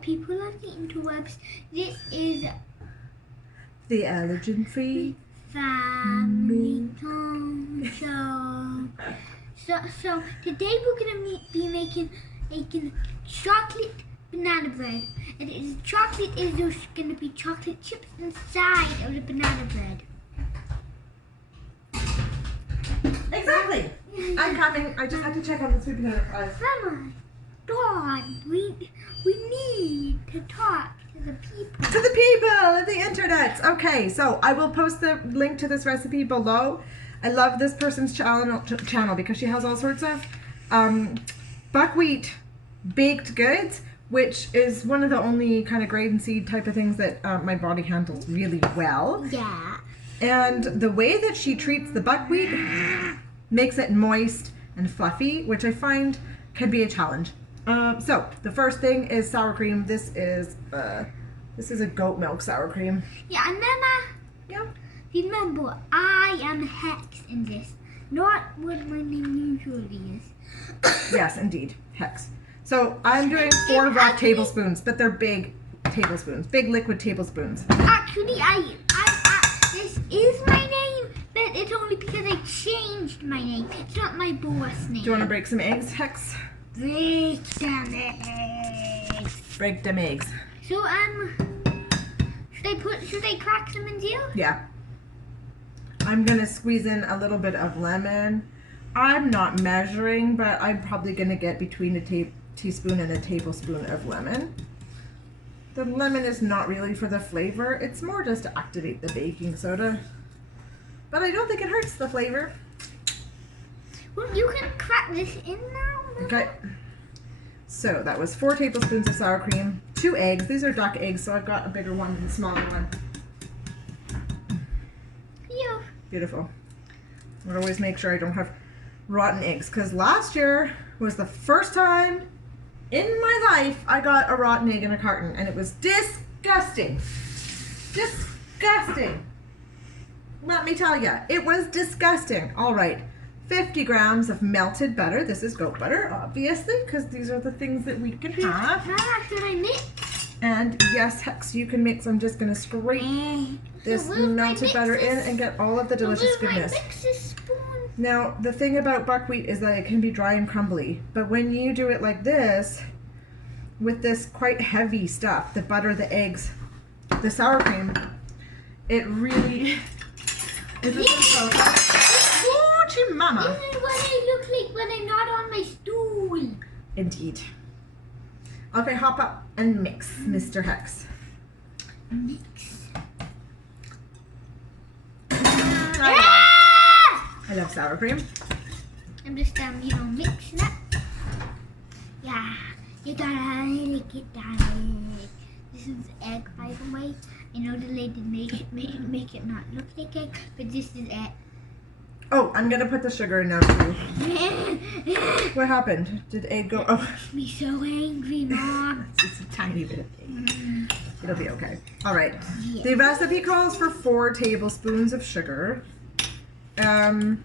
people on the interwebs. This is the allergen-free family home show. So today we're gonna be making chocolate banana bread, and there's gonna be chocolate chips inside of the banana bread. Exactly. I'm coming. I just have to check on the sweet potato fries. Mama, Dawn, we need to talk to the people. To the people of the internet. Okay, so I will post the link to this recipe below. I love this person's channel because she has all sorts of buckwheat baked goods, which is one of the only kind of grain seed type of things that my body handles really well. Yeah. And the way that she treats the buckwheat makes it moist and fluffy, which I find can be a challenge. So the first thing is sour cream. This is a goat milk sour cream. Yeah, and Mama. Yeah. Remember, I am Hex in this, not what my name usually is. Yes, indeed, Hex. So I'm doing 4 rough tablespoons, but they're big tablespoons, big liquid tablespoons. Actually, this is my name, but it's only because I changed my name. It's not my boss name. Do you want to break some eggs, Hex? Break them eggs. Break them eggs. So should I crack some in here? Yeah. I'm gonna squeeze in a little bit of lemon. I'm not measuring, but I'm probably gonna get between a teaspoon and a tablespoon of lemon. The lemon is not really for the flavor. It's more just to activate the baking soda. But I don't think it hurts the flavor. Well, you can crack this in now. Okay. So that was 4 tablespoons of sour cream, 2 eggs. These are duck eggs, so I've got a bigger one and a smaller one. Yeah. Beautiful. I always make sure I don't have rotten eggs, because last year was the first time in my life I got a rotten egg in a carton, and it was disgusting. Disgusting. Let me tell you, it was disgusting. All right, 50 grams of melted butter. This is goat butter, obviously, because these are the things that we can have. Should I mix? And yes, Hex, you can mix. I'm just going to scrape this melted butter in and get all of the delicious goodness. Now, the thing about buckwheat is that it can be dry and crumbly, but when you do it like this, with this quite heavy stuff, the butter, the eggs, the sour cream, it really is a so Watch mama. This is what I look like when I'm not on my stool. Indeed. Okay, hop up and mix, Mr. Hex. Mix. I love sour cream. I'm just mixing it. Yeah, you gotta really get that egg. This is egg, by the way. I know the lady make it not look like egg, but this is egg. Oh, I'm gonna put the sugar in now too. What happened? Did egg go? Oh, me so angry, Mom. It's a tiny bit of egg. It'll be okay. All right. Yeah. The recipe calls for 4 tablespoons of sugar. Bet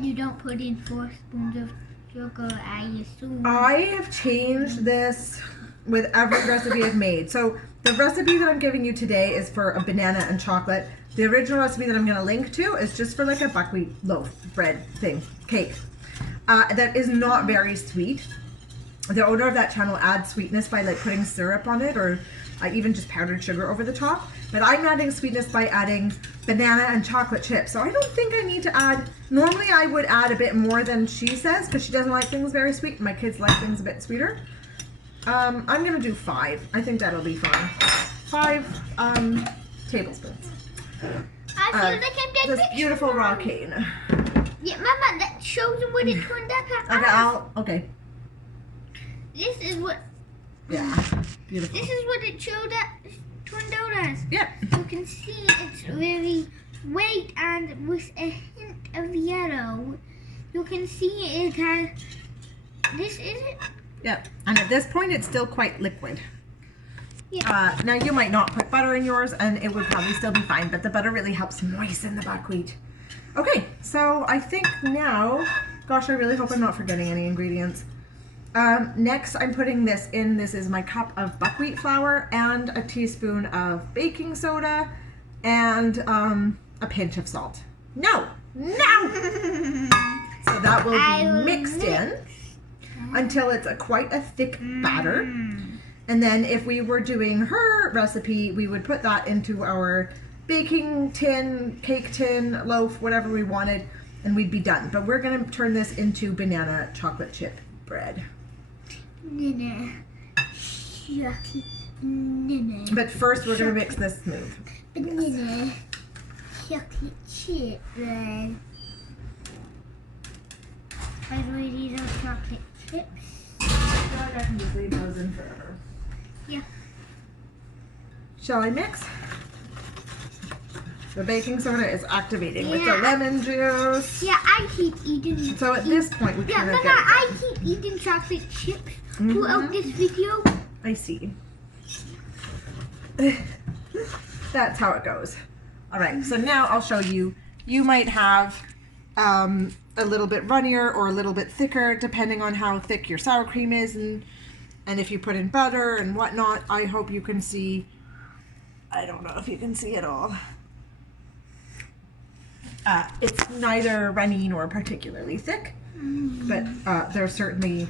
you don't put in 4 spoons of sugar, I assume. I have changed this with every recipe I've made. So the recipe that I'm giving you today is for a banana and chocolate. The original recipe that I'm going to link to is just for like a buckwheat loaf bread thing, cake. That is not very sweet. The owner of that channel adds sweetness by like putting syrup on it, or even just powdered sugar over the top. But I'm adding sweetness by adding banana and chocolate chips. So I don't think I need to add, normally I would add a bit more than she says because she doesn't like things very sweet. My kids like things a bit sweeter. I'm going to do 5. I think that'll be fine. 5 tablespoons. I feel like I'm getting this beautiful raw cane. Yeah, Mama, that shows them what it turned out. Okay, This is what. Yeah, beautiful. This is what it turned out as. Yeah. You can see it's very white and with a hint of yellow. You can see it has. This is it. Yep. And at this point, it's still quite liquid. Yeah. Now you might not put butter in yours and it would probably still be fine, but the butter really helps moisten the buckwheat. Okay, so I think now, gosh, I really hope I'm not forgetting any ingredients. Next, I'm putting this in. This is my cup of buckwheat flour and a teaspoon of baking soda and a pinch of salt. No! So that will be mixed in until it's quite a thick batter. And then if we were doing her recipe, we would put that into our baking tin, cake tin, loaf, whatever we wanted, and we'd be done. But we're gonna turn this into banana chocolate chip bread. But first we're gonna mix this smooth. Banana chocolate chip bread. By the way, these are chocolate chips. I can just leave those in forever. Yeah. Shall I mix? The baking soda is activating with the lemon juice. Yeah, I keep eating. So at this point, we kind of get it. I keep eating chocolate chips throughout this video. I see. That's how it goes. All right, so now I'll show you. You might have a little bit runnier or a little bit thicker, depending on how thick your sour cream is, and if you put in butter and whatnot. I hope you can see. I don't know if you can see it all. It's neither runny nor particularly thick, but there's certainly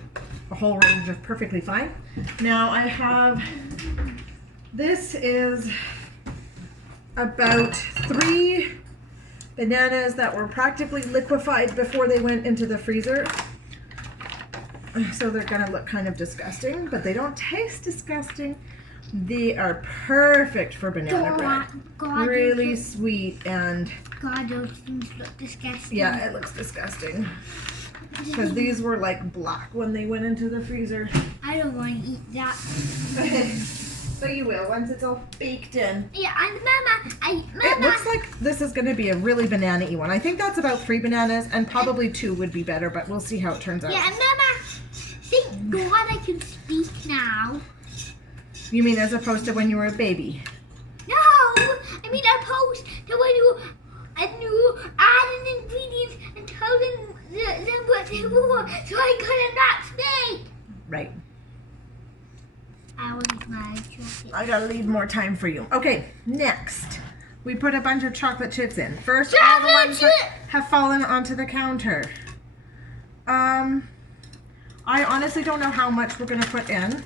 a whole range of perfectly fine. Now I have, this is about 3 bananas that were practically liquefied before they went into the freezer. So they're gonna look kind of disgusting, but they don't taste disgusting. They are perfect for banana bread. God, really sweet and... God, those things look disgusting. Yeah, it looks disgusting. Because these were like black when they went into the freezer. I don't want to eat that. But you will once it's all baked in. Yeah, and Mama, It looks like this is going to be a really banana-y one. I think that's about 3 bananas, and probably 2 would be better, but we'll see how it turns out. Yeah, and Mama, thank God I can speak now. You mean as opposed to when you were a baby? No, I mean opposed to when you adding ingredients and telling them what they were, so I could not speak. Right. I will eat my chocolate. I gotta leave more time for you. Okay, next. We put a bunch of chocolate chips in. First, all the ones that have fallen onto the counter. I honestly don't know how much we're gonna put in.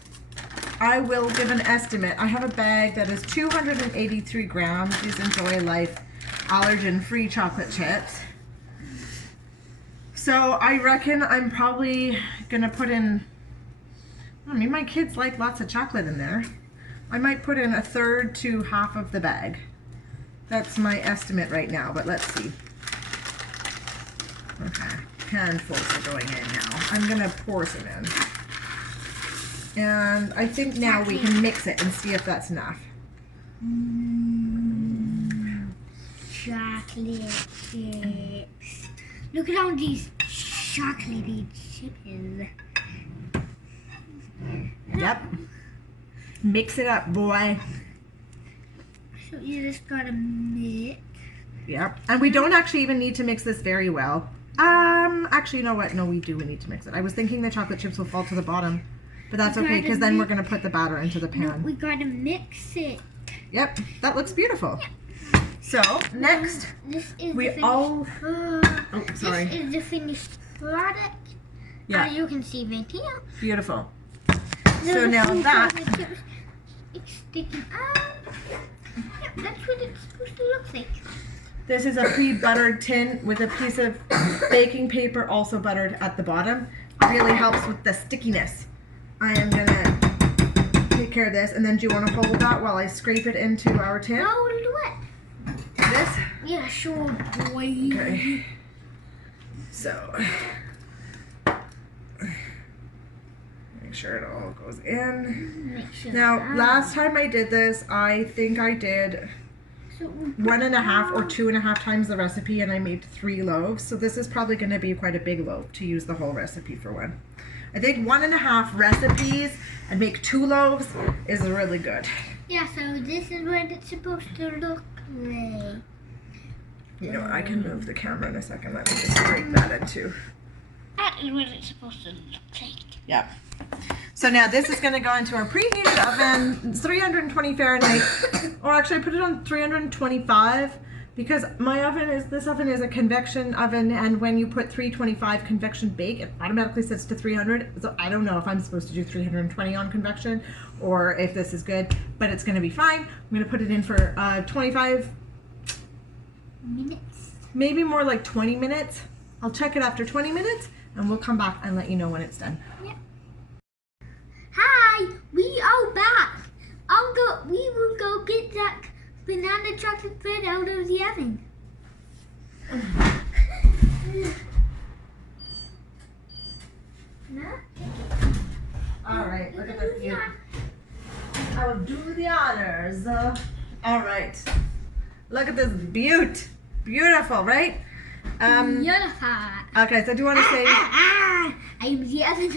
I will give an estimate. I have a bag that is 283 grams. These Enjoy Life allergen-free chocolate chips. So I reckon I'm probably gonna put in, I mean, my kids like lots of chocolate in there. I might put in 1/3 to half of the bag. That's my estimate right now, but let's see. Okay, handfuls are going in now. I'm gonna pour some in. And I think now we can mix it and see if that's enough. Chocolate chips. Look at all these chocolatey chips. Yep. Mix it up, boy. So you just gotta mix. Yep. And we don't actually even need to mix this very well. Actually, you know what? No, we do. We need to mix it. I was thinking the chocolate chips will fall to the bottom. But that's okay, because then we're going to put the batter into the pan. No, we gotta mix it. Yep, that looks beautiful. Yeah. So, next, this is we the all... Oh, sorry. This is the finished product. Yeah. You can see right here. Beautiful. There's So now that... It's sticking out. Yeah, that's what it's supposed to look like. This is a pre-buttered tin with a piece of baking paper also buttered at the bottom. Really helps with the stickiness. I am gonna take care of this, and then do you want to hold that while I scrape it into our tin? No, we'll do it. This? Yeah, sure, boy. Okay. So, make sure it all goes in. Make sure Now, last time I did this, I think I did 1.5 or 2.5 times the recipe, and I made 3 loaves. So this is probably going to be quite a big loaf to use the whole recipe for one. I think 1.5 recipes and make 2 loaves is really good. Yeah, so this is what it's supposed to look like. You know, I can move the camera in a second. Let me just scrape that into. That is what it's supposed to look like. Yeah. So now this is going to go into our preheated oven. It's 320 Fahrenheit. Or actually I put it on 325 because this oven is a convection oven, and when you put 325 convection bake, it automatically sets to 300. So I don't know if I'm supposed to do 320 on convection or if this is good, but it's going to be fine. I'm going to put it in for 25 minutes. Maybe more like 20 minutes. I'll check it after 20 minutes and we'll come back and let you know when it's done. Yeah. Hi, we are back. We will go get that banana chocolate bread out of the oven. All right, look at this view. I will do the honors. All right, look at this beaut. Beautiful, right? Beautiful. Okay, so do you want to say? I'm the oven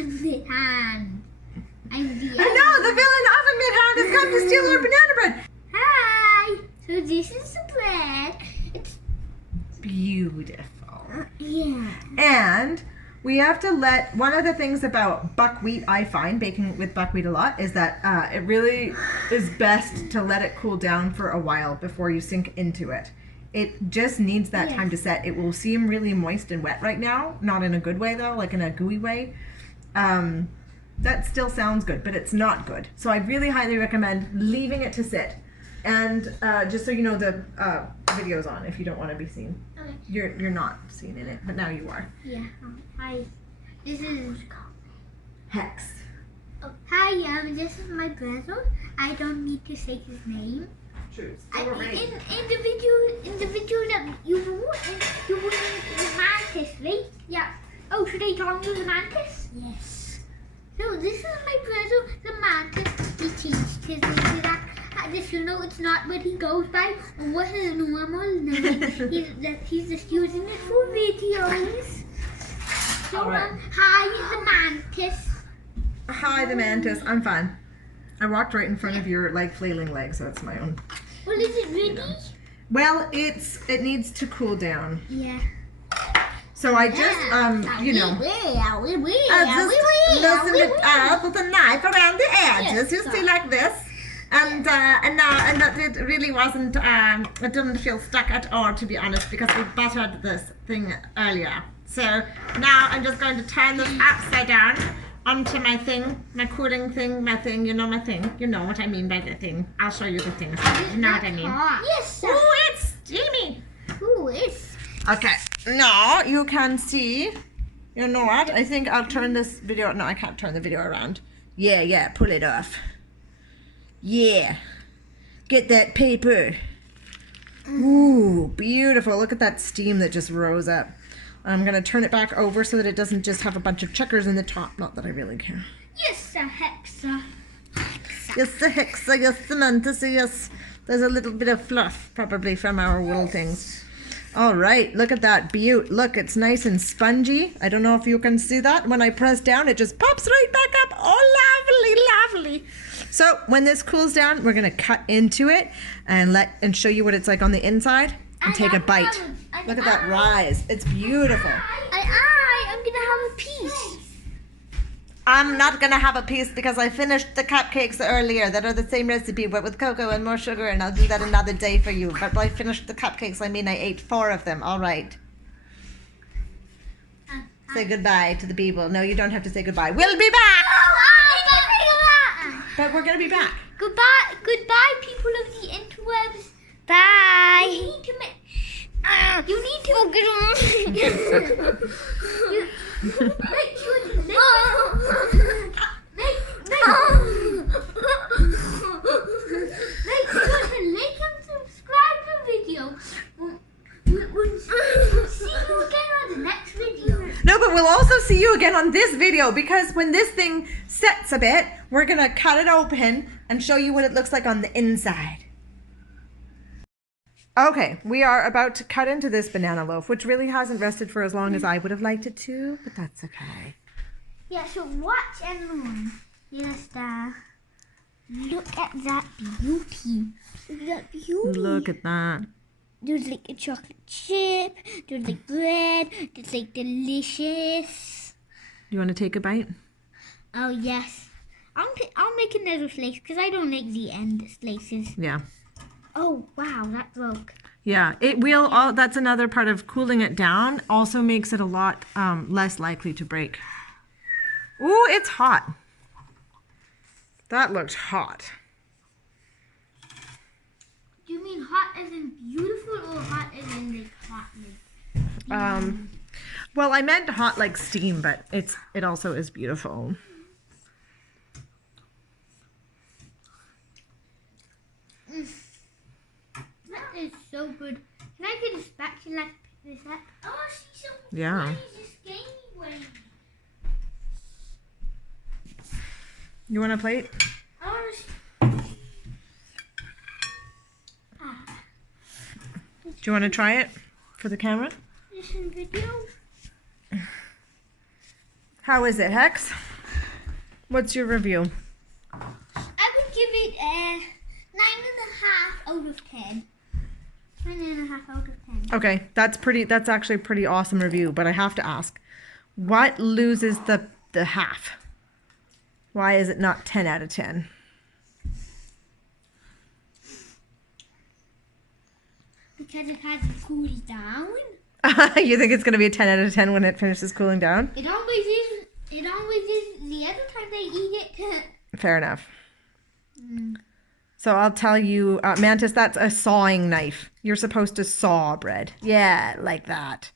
hand. I'm the oven. No, the villain oven mitt hand has come to steal our banana bread. Hi. So this is the bread. It's beautiful. Yeah. And we have to let, one of the things about buckwheat, I find, baking with buckwheat a lot, is that it really is best to let it cool down for a while before you sink into it. It just needs that time to set. It will seem really moist and wet right now. Not in a good way though, like in a gooey way. That still sounds good, but it's not good. So I really highly recommend leaving it to sit. And just so you know, the video's on if you don't want to be seen. Okay. You're not seen in it, but now you are. Yeah. Hi. This is Hex. Oh, hi. This is my brother. I don't need to say his name. True. In the video that you were the mantis, right? Yeah. Oh, should I tell you the mantis? Yes. So this is my brother, the mantis. He changed his name to that. Just you know, it's not what he goes by or what his normal name. He's just using it for videos. So right. Hi, the mantis. Hi, the mantis. I'm fine. I walked right in front of your like flailing leg, so it's my own. Well, is it ready? Well, it needs to cool down. Yeah. So I just you know, I just loosen it up with a knife around the edges. You see, like this. And that it really wasn't. It didn't feel stuck at all, to be honest, because we buttered this thing earlier. So now I'm just going to turn this upside down onto my thing, my cooling thing, my thing. You know my thing. You know what I mean by the thing. I'll show you the thing. You know what I mean? Yes. Oh, it's steamy. Ooh, it's. Okay. Now you can see. You know what? I think I'll turn this video. No, I can't turn the video around. Yeah. Pull it off. Yeah. Get that paper. Ooh, beautiful. Look at that steam that just rose up. I'm going to turn it back over so that it doesn't just have a bunch of checkers in the top. Not that I really care. Yes, the hexa. Yes, the hexa. Yes, the mantis. Yes. There's a little bit of fluff probably from our wool things. All right. Look at that beaut. Look, it's nice and spongy. I don't know if you can see that. When I press down, it just pops right back up. Oh, lovely. So when this cools down, we're gonna cut into it and show you what it's like on the inside and take a bite. Look at that rise. It's beautiful. I'm gonna have a piece. I'm not gonna have a piece because I finished the cupcakes earlier that are the same recipe but with cocoa and more sugar, and I'll do that another day for you. But by finished the cupcakes, I mean I ate 4 of them. All right. Say goodbye to the people. No, you don't have to say goodbye. We'll be back. But we're gonna be back. Goodbye, people of the interwebs. Bye. You need to get on. Make sure to like and subscribe to the video. We'll see you again on the next video. No, but we'll also see you again on this video, because when this thing sets a bit, we're gonna cut it open and show you what it looks like on the inside. Okay, we are about to cut into this banana loaf, which really hasn't rested for as long as I would have liked it to, but that's okay. Yeah, so watch everyone. Just look at that beauty. Look at that beauty. Look at that. There's like a chocolate chip. There's like bread. It's like delicious. You want to take a bite? Oh, yes. I'll make another slice because I don't like the end slices. Yeah. Oh, wow, that broke. Yeah, it will. That's another part of cooling it down. Also makes it a lot less likely to break. Ooh, it's hot. That looks hot. Do you mean hot as in beautiful or hot as in like hot? Well, I meant hot like steam, but it also is beautiful. That is so good. Can I get a spatula to pick this up? Oh, she's so Yeah. skinny. You want a plate? Do you want to try it for the camera? Just in video. How is it, Hex? What's your review? I would give it a 9.5 out of 10. 9.5 out of 10. Okay, that's actually a pretty awesome review, but I have to ask, what loses the half? Why is it not 10 out of 10? Because it hasn't cooled down. You think it's going to be a 10 out of 10 when it finishes cooling down? It always is. It always is. The other time they eat it. Fair enough. So I'll tell you, Mantis, that's a sawing knife. You're supposed to saw bread. Yeah, like that.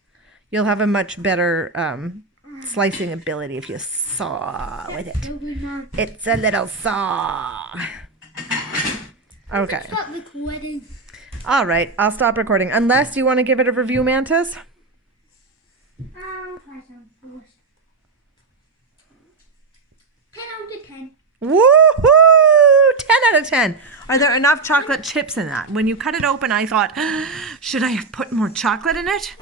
You'll have a much better slicing ability if you saw with it. It's a little saw. Okay. Stop recording. All right, I'll stop recording. Unless you want to give it a review, Mantis? I'll try some first. 10 out of 10. Woohoo! 10 out of 10. Are there enough chocolate chips in that? When you cut it open, I thought, should I have put more chocolate in it?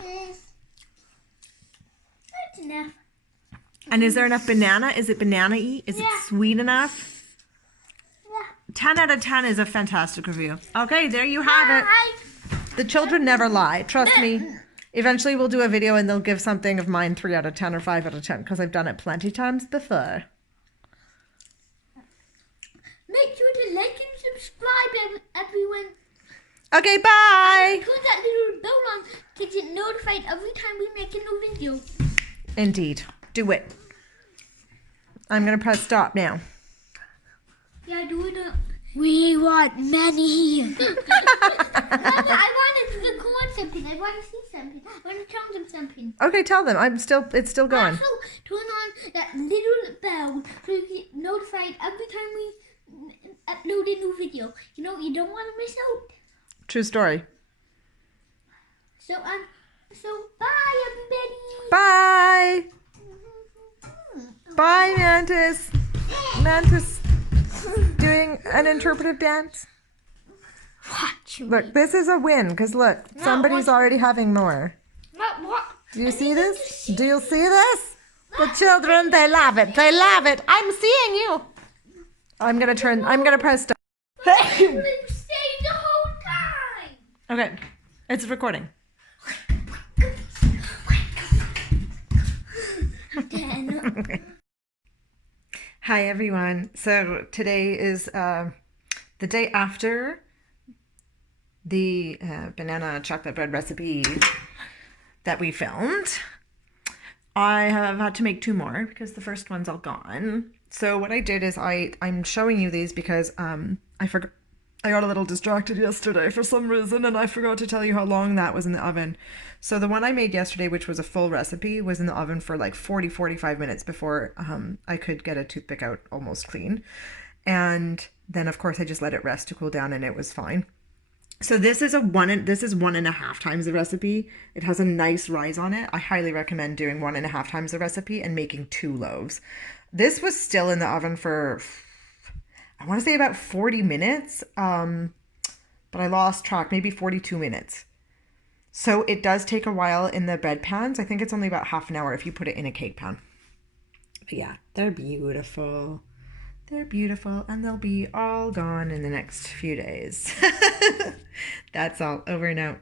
That's enough. And is there enough banana? Is it banana-y? Is it sweet enough? 10 out of 10 is a fantastic review. Okay, there you have it. The children never lie. Trust me. Eventually we'll do a video and they'll give something of mine 3 out of 10 or 5 out of 10 because I've done it plenty times before. Make sure to like and subscribe, everyone. Okay, bye. And put that little bell on to get notified every time we make a new video. Indeed. Do it. I'm going to press stop now. Yeah, do it. We want many. Mama, I wanted to record something. I want to see something. I want to tell them something. Okay, tell them. It's still going. Also, turn on that little bell so you get notified every time we upload a new video. You know, you don't want to miss out. True story. So bye everybody. Bye. Bye, Mantis. Mantis doing an interpretive dance. Watch me. Look, this is a win because look, somebody's already having more. What? Do you see this? Do you see this? The children, they love it. They love it. I'm seeing you. I'm gonna press stop. You stayed the whole time. Okay, it's recording. Hi everyone. So today is the day after the banana chocolate bread recipe that we filmed. I have had to make 2 more because the first one's all gone. So what I did is I'm showing you these because I forgot. I got a little distracted yesterday for some reason and I forgot to tell you how long that was in the oven. So the one I made yesterday, which was a full recipe, was in the oven for like 40-45 minutes before I could get a toothpick out almost clean. And then of course I just let it rest to cool down and it was fine. So this is 1.5 times the recipe. It has a nice rise on it. I highly recommend doing 1.5 times the recipe and making 2 loaves. This was still in the oven for, I want to say about 40 minutes, but I lost track, maybe 42 minutes. So it does take a while in the bread pans. I think it's only about half an hour if you put it in a cake pan. But yeah, they're beautiful. They're beautiful and they'll be all gone in the next few days. That's all. Over and out.